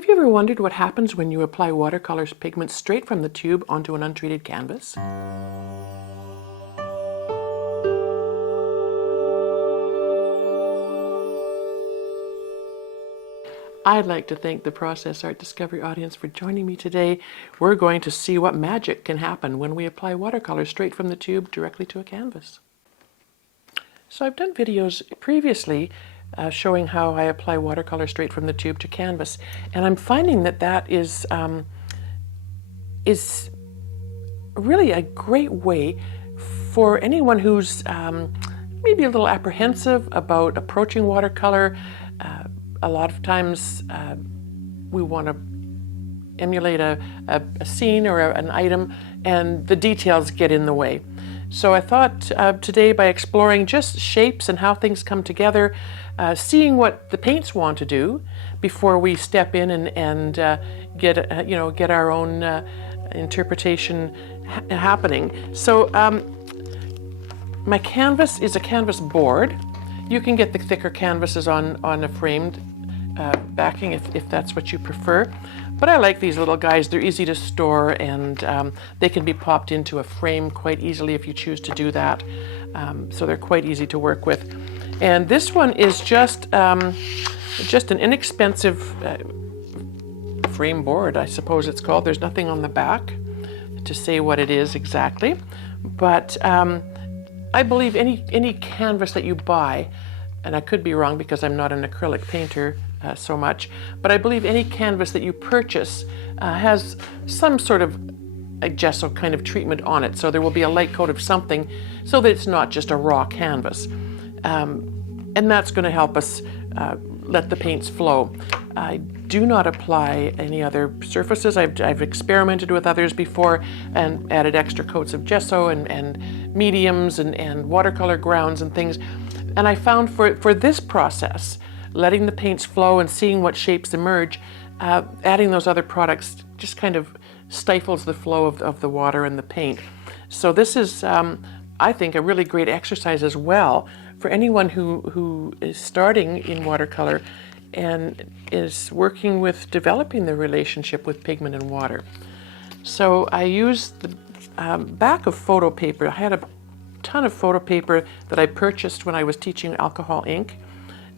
Have you ever wondered what happens when you apply watercolor pigment straight from the tube onto an untreated canvas? I'd like to thank the Process Art Discovery audience for joining me today. We're going to see what magic can happen when we apply watercolor straight from the tube directly to a canvas. So I've done videos previously showing how I apply watercolor straight from the tube to canvas, and I'm finding that that is really a great way for anyone who's maybe a little apprehensive about approaching watercolor. A lot of times we want to emulate a scene or an item, and the details get in the way. So I thought today, by exploring just shapes and how things come together, seeing what the paints want to do before we step in and get our own interpretation happening. So my canvas is a canvas board. You can get the thicker canvases on a framed backing if that's what you prefer. But I like these little guys. They're easy to store, and they can be popped into a frame quite easily if you choose to do that. So they're quite easy to work with. And this one is just an inexpensive frame board, I suppose it's called. There's nothing on the back to say what it is exactly. But I believe any canvas that you buy, and I could be wrong because I'm not an acrylic painter so much, but I believe any canvas that you purchase has some sort of a gesso kind of treatment on it. So there will be a light coat of something so that it's not just a raw canvas. And that's going to help us let the paints flow. I do not apply any other surfaces. I've experimented with others before and added extra coats of gesso and mediums and watercolor grounds and things. And I found for this process, letting the paints flow and seeing what shapes emerge, adding those other products just kind of stifles the flow of the water and the paint. So this is, I think, a really great exercise as well for anyone who is starting in watercolor and is working with developing the relationship with pigment and water. So I used the back of photo paper. I had a ton of photo paper that I purchased when I was teaching alcohol ink.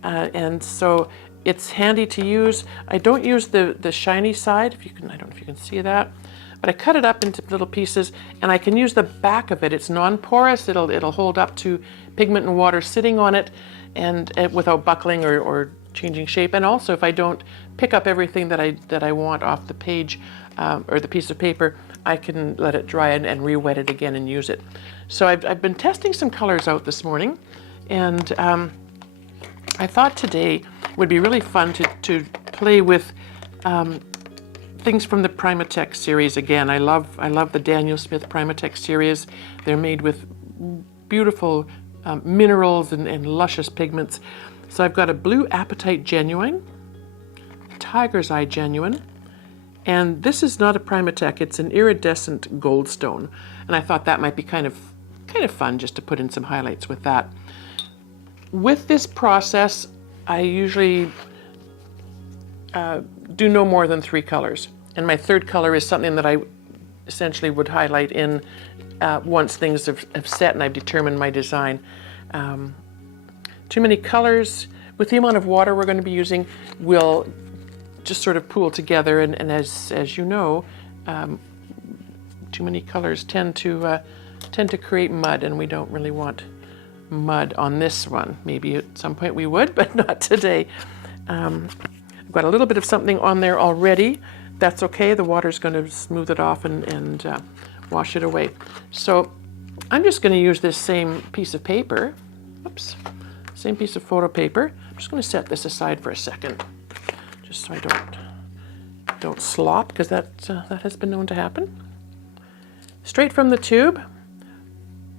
And so it's handy to use. I don't use the shiny side, I don't know if you can see that, but I cut it up into little pieces, and I can use the back of it. It's non-porous. It'll hold up to pigment and water sitting on it, and without buckling or changing shape. And also, if I don't pick up everything that I want off the page or the piece of paper, I can let it dry and re-wet it again and use it. So I've been testing some colors out this morning, and I thought today would be really fun to play with things from the Primatech series again. I love the Daniel Smith Primatech series. They're made with beautiful minerals and luscious pigments. So I've got a blue Apatite Genuine, Tiger's Eye Genuine, and this is not a Primatech, it's an iridescent goldstone. And I thought that might be kind of fun just to put in some highlights with that. With this process, I usually do no more than 3 colors. And my third color is something that I essentially would highlight in once things have set and I've determined my design. Too many colors, with the amount of water we're going to be using, will just sort of pool together. And as you know, too many colors tend to create mud, and we don't really want mud on this one. Maybe at some point we would, but not today. I've got a little bit of something on there already. That's okay. The water's going to smooth it off and wash it away. So I'm just going to use this same piece of paper. Oops. Same piece of photo paper. I'm just going to set this aside for a second, just so I don't slop, because that has been known to happen. Straight from the tube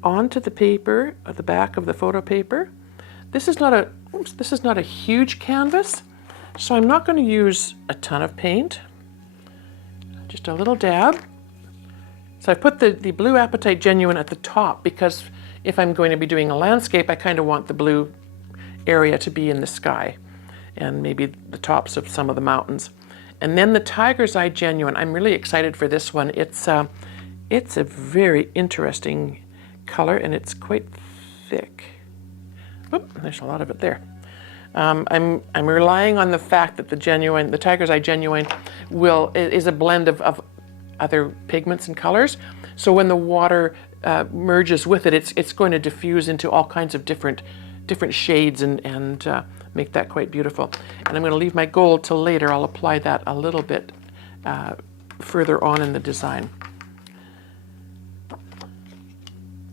onto the paper at the back of the photo paper. This is not a huge canvas, so I'm not going to use a ton of paint. Just a little dab. So I put the blue Apatite Genuine at the top because if I'm going to be doing a landscape, I kind of want the blue area to be in the sky and maybe the tops of some of the mountains. And then the Tiger's Eye Genuine. I'm really excited for this one. It's a very interesting color, and it's quite thick. Oop, there's a lot of it there. I'm relying on the fact that the Tiger's Eye Genuine is a blend of other pigments and colors. So when the water merges with it, it's going to diffuse into all kinds of different shades and make that quite beautiful. And I'm going to leave my gold till later. I'll apply that a little bit further on in the design.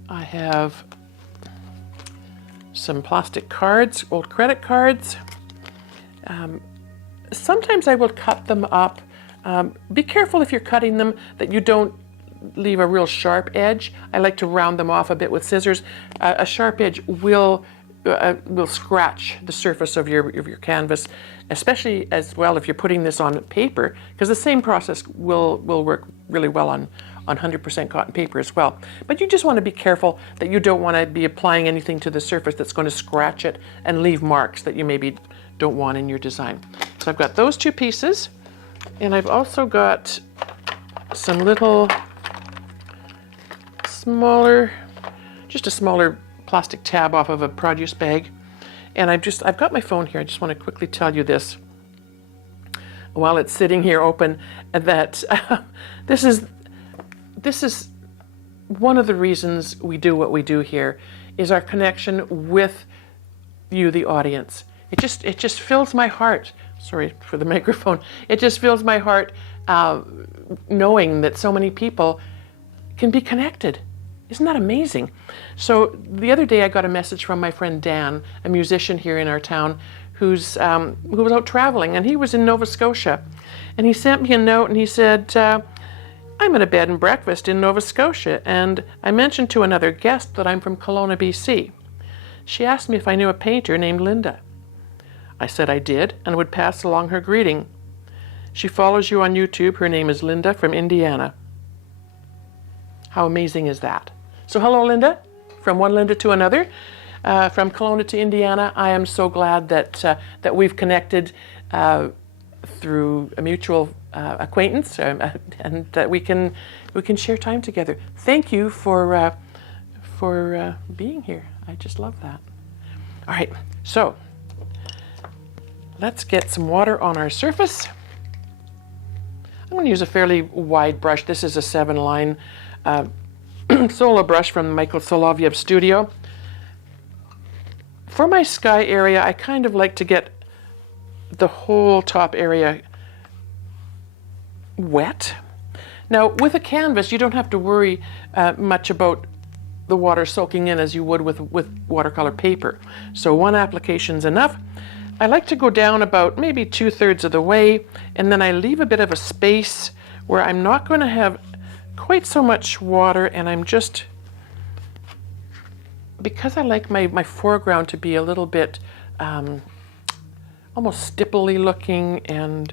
I have some plastic cards, old credit cards. Sometimes I will cut them up. Be careful if you're cutting them that you don't leave a real sharp edge. I like to round them off a bit with scissors. A sharp edge will scratch the surface of your canvas, especially as well if you're putting this on paper, because the same process will work really well on 100% cotton paper as well. But you just want to be careful that you don't want to be applying anything to the surface that's going to scratch it and leave marks that you maybe don't want in your design. So I've got those two pieces, and I've also got some little just a smaller plastic tab off of a produce bag. And I've got my phone here. I just want to quickly tell you this while it's sitting here open, that this is one of the reasons we do what we do here, is our connection with you, the audience. It just fills my heart. Sorry for the microphone. It just fills my heart knowing that so many people can be connected. Isn't that amazing? So the other day I got a message from my friend Dan, a musician here in our town, who was out traveling, and he was in Nova Scotia. And he sent me a note and he said, I'm at a bed and breakfast in Nova Scotia, and I mentioned to another guest that I'm from Kelowna, BC. She asked me if I knew a painter named Lynda. I said I did and would pass along her greeting. She follows you on YouTube. Her name is Lynda from Indiana. How amazing is that? So hello, Lynda, from one Lynda to another, from Kelowna to Indiana. I am so glad that we've connected through a mutual acquaintance, and that we can share time together. Thank you for being here. I just love that. All right, so let's get some water on our surface. I'm going to use a fairly wide brush. This is a 7-line solo brush from Michael Solovyev Studio. For my sky area, I kind of like to get the whole top area wet. Now, with a canvas, you don't have to worry much about the water soaking in as you would with watercolor paper. So one application's enough. I like to go down about maybe 2/3 of the way, and then I leave a bit of a space where I'm not going to have quite so much water, and I'm just, because I like my foreground to be a little bit almost stipply looking, and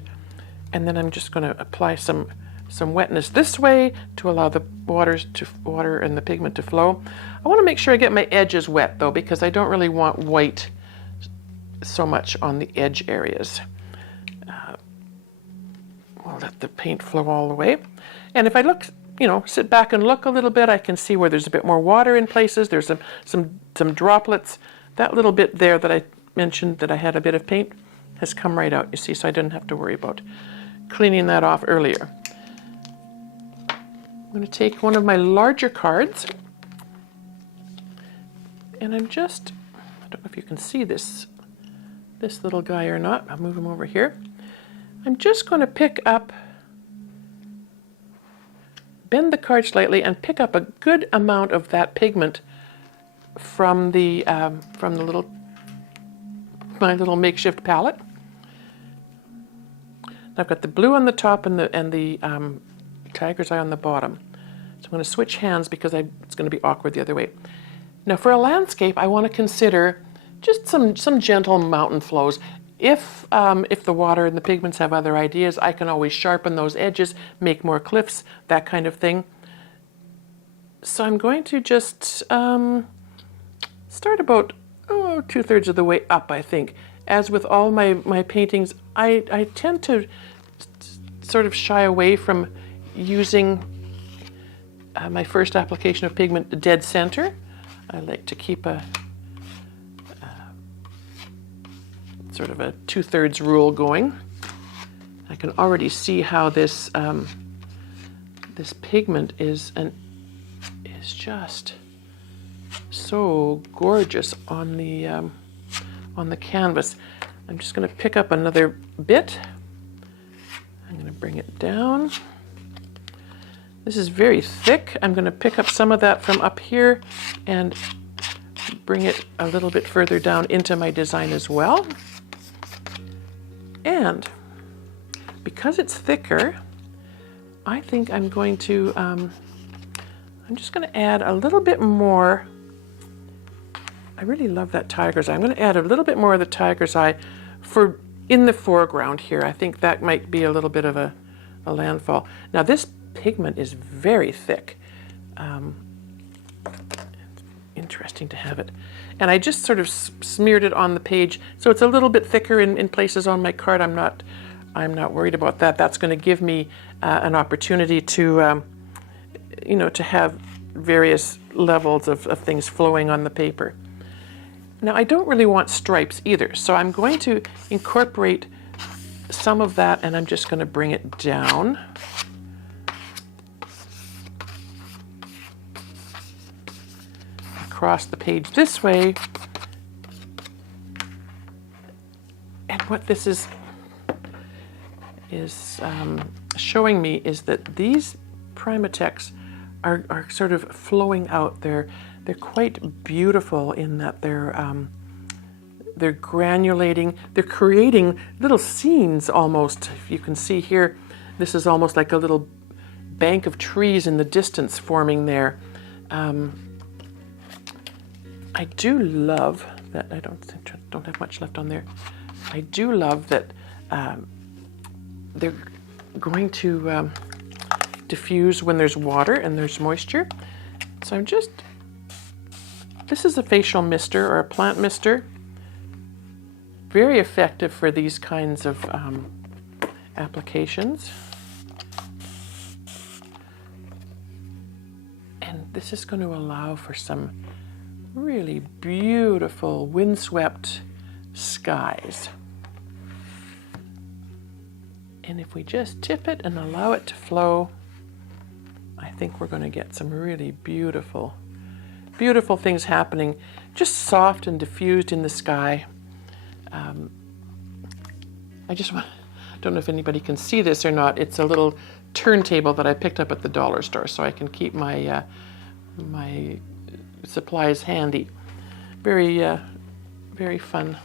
then I'm just going to apply some wetness this way to allow the water and the pigment to flow. I want to make sure I get my edges wet though, because I don't really want white so much on the edge areas. We'll let the paint flow all the way. And if I look, sit back and look a little bit, I can see where there's a bit more water in places. There's some droplets. That little bit there that I mentioned that I had a bit of paint has come right out, you see, so I didn't have to worry about cleaning that off earlier. I'm going to take one of my larger cards, and I don't know if you can see this little guy or not. I'll move him over here. I'm just going to bend the card slightly and pick up a good amount of that pigment from my little makeshift palette. I've got the blue on the top and the tiger's eye on the bottom. So I'm going to switch hands because it's going to be awkward the other way. Now for a landscape, I want to consider just some gentle mountain flows. If the water and the pigments have other ideas, I can always sharpen those edges, make more cliffs, that kind of thing. So I'm going to just start about 2/3 of the way up, I think. As with all my paintings, I tend to sort of shy away from using my first application of pigment dead center. I like to keep a sort of a 2/3 rule going. I can already see how this this pigment is just so gorgeous on the canvas. I'm just going to pick up another bit. I'm going to bring it down. This is very thick. I'm going to pick up some of that from up here and bring it a little bit further down into my design as well. And because it's thicker, I think I'm going to, I'm just going to add a little bit more. I really love that tiger's eye. I'm going to add a little bit more of the tiger's eye for in the foreground here. I think that might be a little bit of a landfall. Now this pigment is very thick. Interesting to have it. And I just sort of smeared it on the page, so it's a little bit thicker in places on my card. I'm not worried about that. That's going to give me an opportunity to, you know, to have various levels of things flowing on the paper. Now I don't really want stripes either, so I'm going to incorporate some of that, and I'm just going to bring it down. Across the page this way. And what this is showing me is that these Primatex are sort of flowing out. They're quite beautiful in that they're granulating. They're creating little scenes almost. If you can see here, this is almost like a little bank of trees in the distance forming there. I do love that. I don't have much left on there. I do love that they're going to diffuse when there's water and there's moisture. So I'm just, this is a facial mister or a plant mister. Very effective for these kinds of applications. And this is going to allow for some really beautiful windswept skies. And if we just tip it and allow it to flow, I think we're going to get some really beautiful, beautiful things happening, just soft and diffused in the sky. I don't know if anybody can see this or not. It's a little turntable that I picked up at the dollar store, so I can keep my my supplies handy. Very, very fun.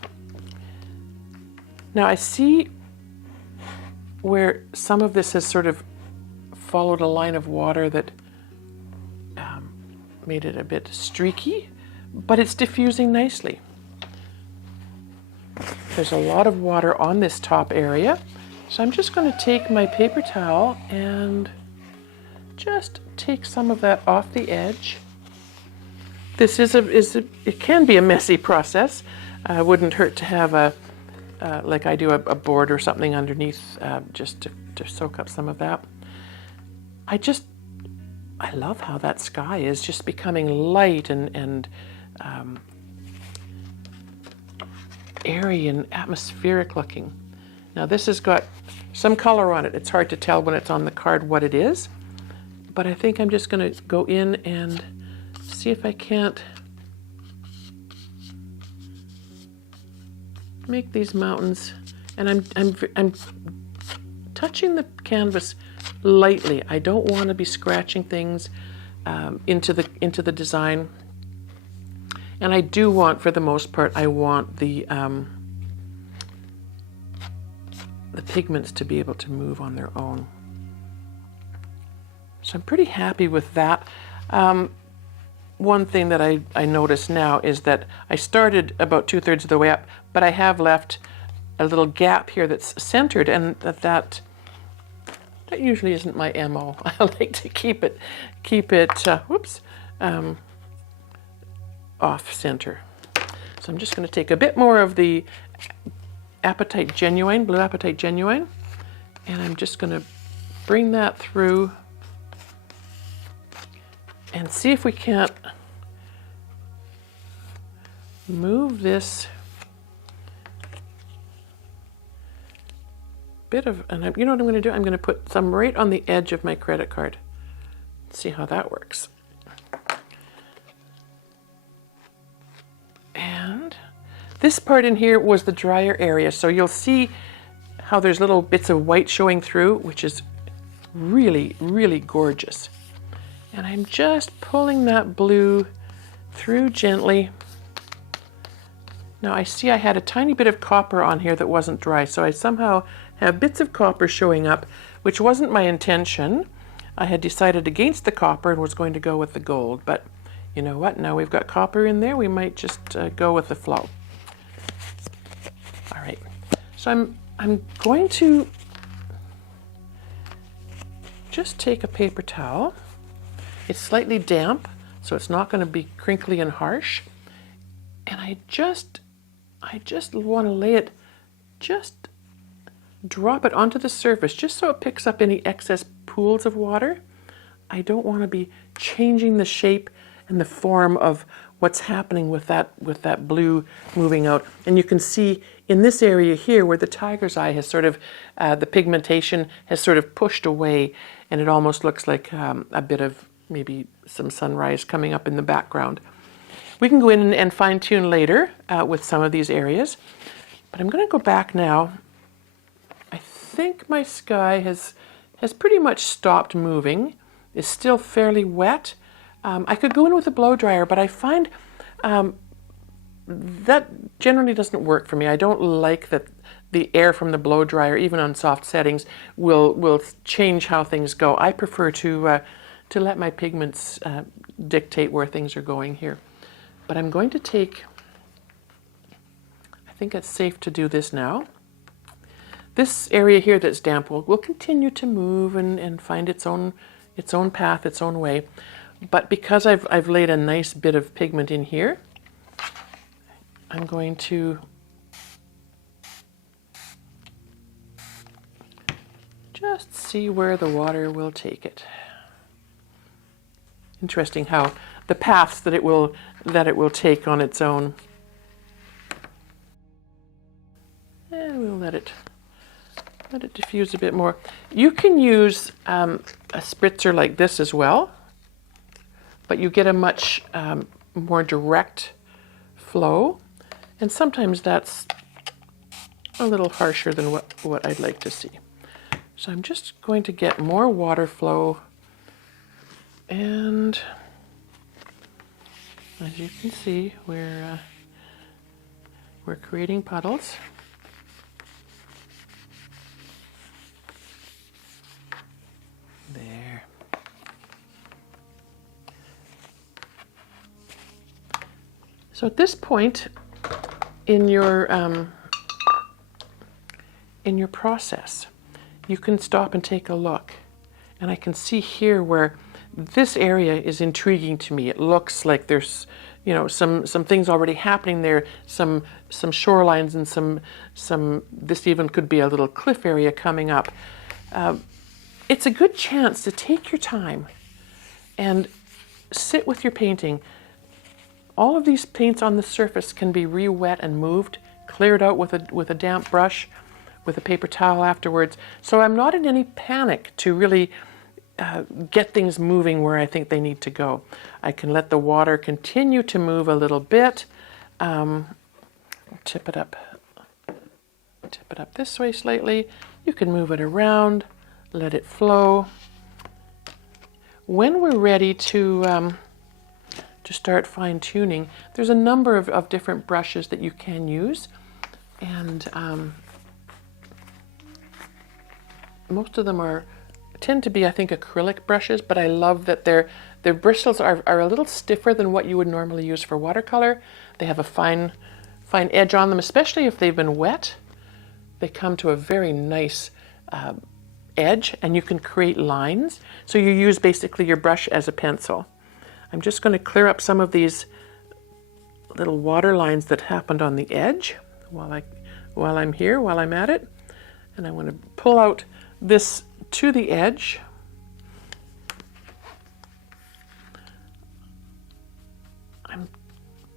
Now I see where some of this has sort of followed a line of water that made it a bit streaky, but it's diffusing nicely. There's a lot of water on this top area, so I'm just going to take my paper towel and just take some of that off the edge. This it can be a messy process. Wouldn't hurt to have a like I do a board or something underneath just to soak up some of that. I love how that sky is just becoming light and airy and atmospheric looking. Now this has got some color on it. It's hard to tell when it's on the card what it is, but I think I'm just going to go in and see if I can't make these mountains. And I'm touching the canvas lightly. I don't want to be scratching things into the design. And I do want, for the most part, I want the pigments to be able to move on their own. So I'm pretty happy with that. One thing that I notice now is that I started about 2/3 of the way up, but I have left a little gap here that's centered, and that usually isn't my MO. I like to keep it off center. So I'm just going to take a bit more of the Apatite Genuine, Blue Apatite Genuine, And I'm just going to bring that through and see if we can't move this bit of, and you know what I'm going to do? I'm going to put some right on the edge of my credit card. See how that works. And this part in here was the drier area, so you'll see how there's little bits of white showing through, which is really, really gorgeous. And I'm just pulling that blue through gently. Now I see I had a tiny bit of copper on here that wasn't dry, so I somehow have bits of copper showing up, which wasn't my intention. I had decided against the copper and was going to go with the gold, but you know what? Now we've got copper in there, we might just go with the flow. All right, so I'm going to just take a paper towel. It's slightly damp, so it's not going to be crinkly and harsh. And I just want to lay it, just drop it onto the surface, just so it picks up any excess pools of water. I don't want to be changing the shape and the form of what's happening with that blue moving out. And you can see in this area here where the tiger's eye has sort of, the pigmentation has sort of pushed away, and it almost looks like a bit of maybe some sunrise coming up in the background. We can go in and fine tune later with some of these areas, but I'm going to go back now. I think my sky has pretty much stopped moving. It's still fairly wet. I could go in with a blow dryer, but I find that generally doesn't work for me. I don't like that the air from the blow dryer, even on soft settings, will change how things go. I prefer to let my pigments dictate where things are going here. But I'm going to take, I think it's safe to do this now. This area here that's damp will continue to move and find its own path, its own way. But because I've laid a nice bit of pigment in here, I'm going to just see where the water will take it. Interesting how the paths that it will take on its own. And we'll let it diffuse a bit more. You can use a spritzer like this as well, but you get a much more direct flow, and sometimes that's a little harsher than what I'd like to see. So I'm just going to get more water flow, and as you can see, we're creating puddles. There. So at this point in your process, you can stop and take a look. And I can see here where this area is intriguing to me. It looks like there's, you know, some things already happening there, some shorelines and some this even could be a little cliff area coming up. It's a good chance to take your time and sit with your painting. All of these paints on the surface can be re-wet and moved, cleared out with a damp brush, with a paper towel afterwards. So I'm not in any panic to really get things moving where I think they need to go. I can let the water continue to move a little bit. Tip it up this way slightly. You can move it around, let it flow. When we're ready to start fine-tuning, there's a number of different brushes that you can use, and most of them tend to be, I think, acrylic brushes, but I love that their bristles are a little stiffer than what you would normally use for watercolor. They have a fine edge on them, especially if they've been wet. They come to a very nice edge, and you can create lines. So you use basically your brush as a pencil. I'm just going to clear up some of these little water lines that happened on the edge while I'm at it. And I want to pull out this to the edge. I'm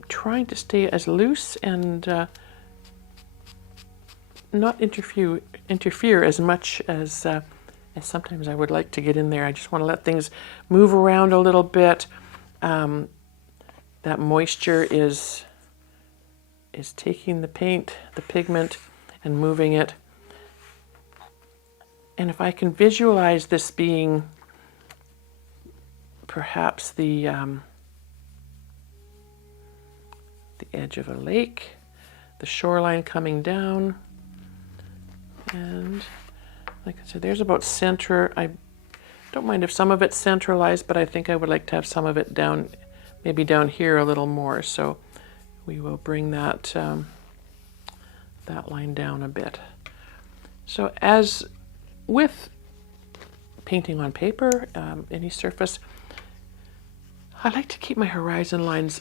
trying to stay as loose and not interfere as much as sometimes I would like to get in there. I just want to let things move around a little bit. That moisture is taking the paint, the pigment, and moving it. And if I can visualize this being perhaps the edge of a lake, the shoreline coming down, and like I said, there's about center. I don't mind if some of it's centralized, but I think I would like to have some of it down, maybe down here a little more. So we will bring that that line down a bit. So as with painting on paper, any surface, I like to keep my horizon lines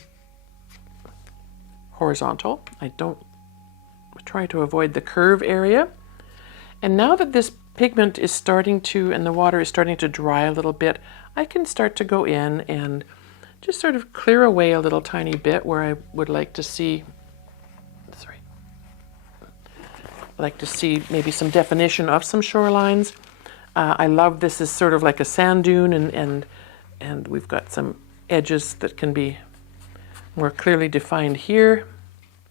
horizontal. I try to avoid the curve area. And now that this pigment is starting to, and the water is starting to dry a little bit, I can start to go in and just sort of clear away a little tiny bit where I would like to see, maybe some definition of some shorelines. I love this is sort of like a sand dune, and we've got some edges that can be more clearly defined here.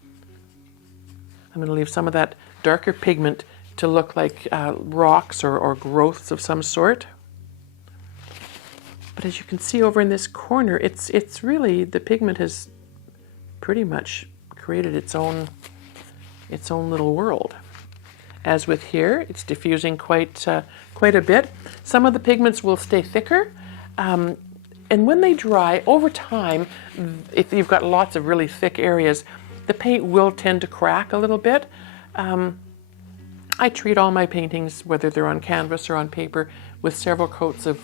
I'm going to leave some of that darker pigment to look like rocks or growths of some sort. But as you can see over in this corner, it's really, the pigment has pretty much created its own little world. As with here, it's diffusing quite a bit. Some of the pigments will stay thicker, and when they dry over time, if you've got lots of really thick areas, the paint will tend to crack a little bit. I treat all my paintings, whether they're on canvas or on paper, with several coats of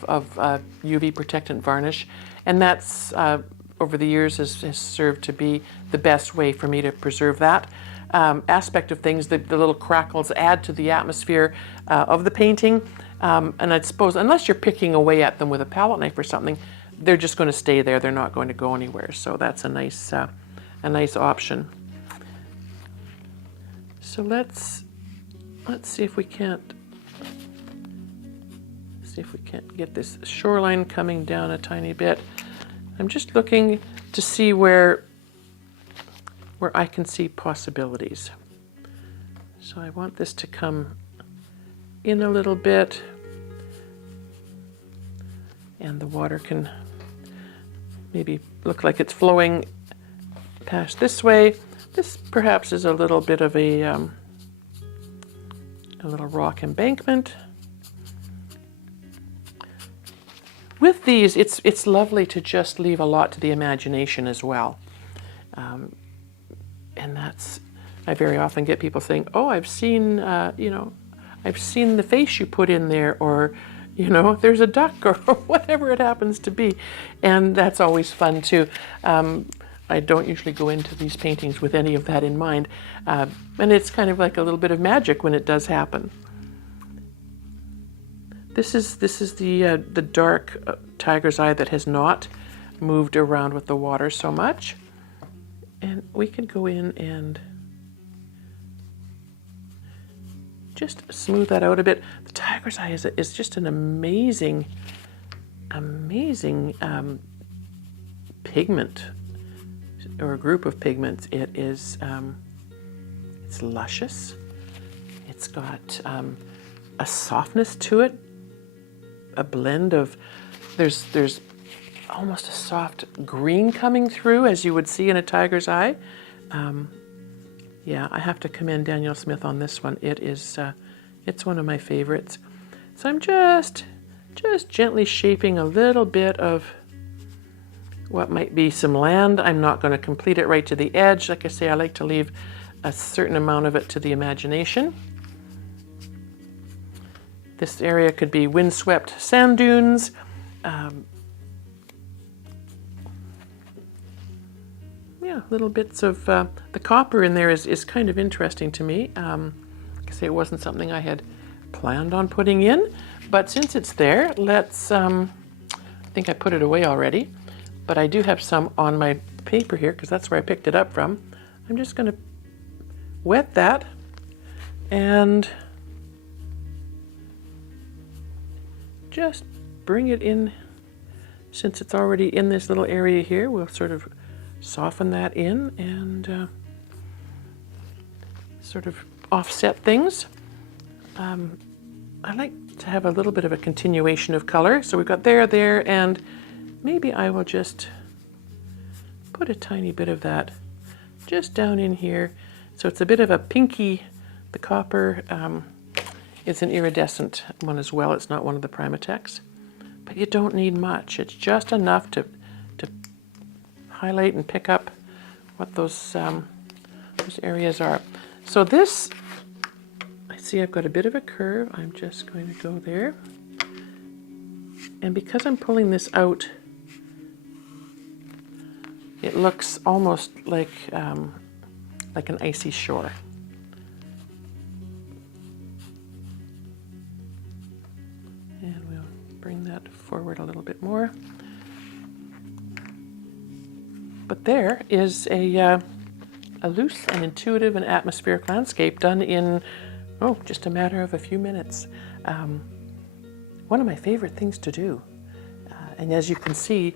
UV protectant varnish, and that's over the years has served to be the best way for me to preserve that aspect of things. The little crackles add to the atmosphere of the painting, and I suppose unless you're picking away at them with a palette knife or something, they're just going to stay there. They're not going to go anywhere. So that's a nice option. So let's see if we can't get this shoreline coming down a tiny bit. I'm just looking to see where I can see possibilities. So I want this to come in a little bit, and the water can maybe look like it's flowing past this way. This perhaps is a little bit of a little rock embankment. With these, it's lovely to just leave a lot to the imagination as well. And I very often get people saying, "Oh, I've seen, I've seen the face you put in there," or, "There's a duck," or whatever it happens to be. And that's always fun too. I don't usually go into these paintings with any of that in mind. And it's kind of like a little bit of magic when it does happen. This is the dark tiger's eye that has not moved around with the water so much. And we can go in and just smooth that out a bit. The tiger's eye is just an amazing pigment, or a group of pigments. It is it's luscious. It's got a softness to it, a blend of there's almost a soft green coming through, as you would see in a tiger's eye. Yeah, I have to commend Daniel Smith on this one. It's one of my favorites. So I'm just gently shaping a little bit of what might be some land. I'm not going to complete it right to the edge. Like I say, I like to leave a certain amount of it to the imagination. This area could be windswept sand dunes. Yeah, little bits of the copper in there is kind of interesting to me. Like I say, it wasn't something I had planned on putting in, but since it's there, let's, I think I put it away already, but I do have some on my paper here because that's where I picked it up from. I'm just going to wet that and just bring it in. Since it's already in this little area here, we'll sort of soften that in and sort of offset things. I like to have a little bit of a continuation of color. So we've got there, and maybe I will just put a tiny bit of that just down in here. So it's a bit of a pinky. The copper is an iridescent one as well. It's not one of the Primatex. But you don't need much. It's just enough to highlight and pick up what those areas are. So this, I see I've got a bit of a curve. I'm just going to go there. And because I'm pulling this out, it looks almost like an icy shore. And we'll bring that forward a little bit more. But there is a loose and intuitive and atmospheric landscape done in, just a matter of a few minutes. One of my favorite things to do. And as you can see,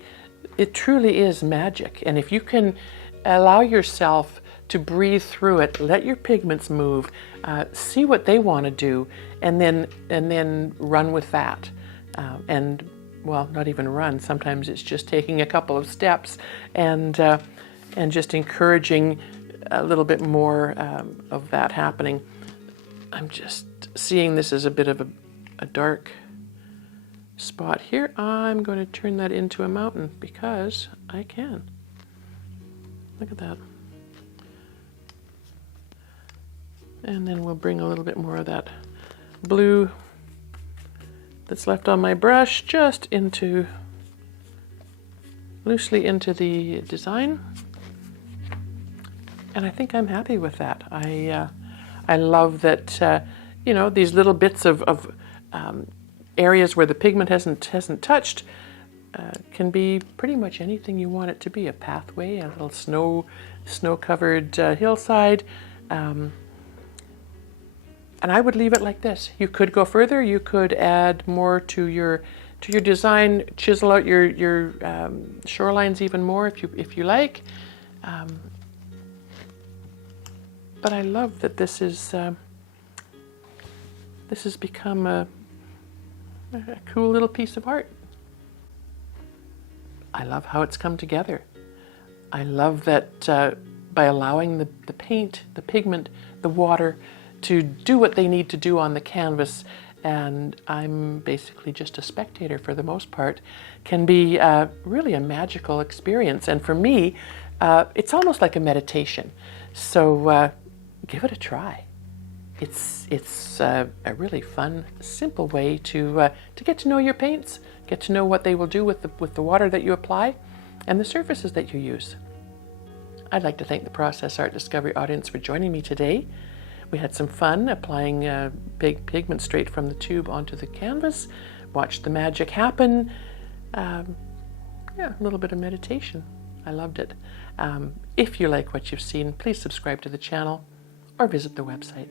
it truly is magic. And if you can allow yourself to breathe through it, let your pigments move, see what they want to do, and then run with that. Well, not even run. Sometimes it's just taking a couple of steps and just encouraging a little bit more of that happening. I'm just seeing this as a bit of a dark spot here. I'm going to turn that into a mountain because I can. Look at that. And then we'll bring a little bit more of that blue that's left on my brush just loosely into the design. And I think I'm happy with that. I love that, these little bits of areas where the pigment hasn't touched can be pretty much anything you want it to be. A pathway, a little snow-covered hillside. And I would leave it like this. You could go further. You could add more to your design, chisel out your shorelines even more if you like. But I love that this has become a cool little piece of art. I love how it's come together. I love that by allowing the paint, the pigment, the water to do what they need to do on the canvas, and I'm basically just a spectator for the most part, can be really a magical experience. And for me, it's almost like a meditation. So give it a try. It's a really fun, simple way to get to know your paints, get to know what they will do with the water that you apply and the surfaces that you use. I'd like to thank the Process Art Discovery audience for joining me today. We had some fun applying big pigment straight from the tube onto the canvas, watched the magic happen. A little bit of meditation. I loved it. If you like what you've seen, please subscribe to the channel or visit the website.